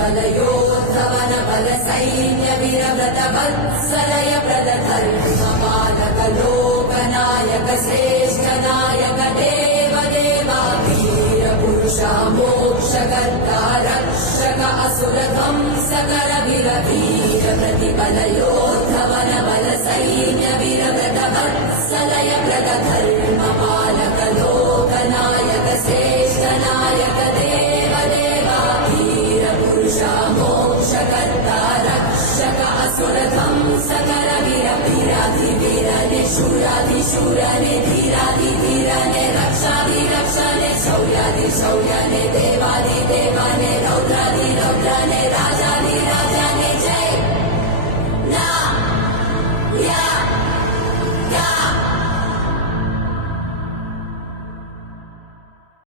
बलयोद्धवन बल सैन्य वीरव्रत वत्सलय प्रदधर्म पालक लोकनायक श्रेष्ठ नायक देव देवा वीर पुरुषा मोक्षकर्ता रक्षक असुर ध्वंसकर वीर वीर प्रतिबलयोद्धवन बल सैन्य वीरव्रत वत्सलय प्रदधर्म पालक लोकनायक श्रेष्ठ नायक देव देवा वीर पुरुषा मोक्षकर्ता रक्षक असुर ध्वंसकर वीर वीराधिवीरने शूराधिशूरने धीराधिधीरने रक्षाधिरक्षणे शौर्याधिशौर्यने देवादि